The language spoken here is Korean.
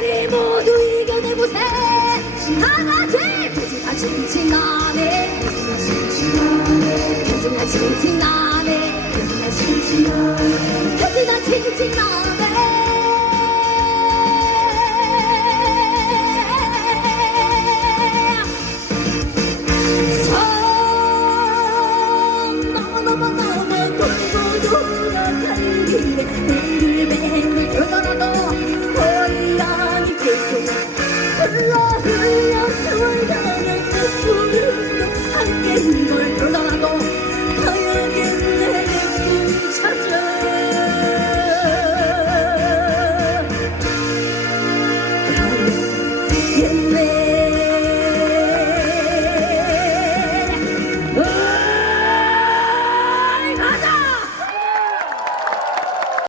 우리 모두 이겨내보세. 하나 둘 부진아 칭칭하네 부진아 칭칭하네 부진아 칭칭하네 부진아 칭칭하네 부진아 칭칭하네 너무너무너무 돌고 돌아 달리네 내 길에 no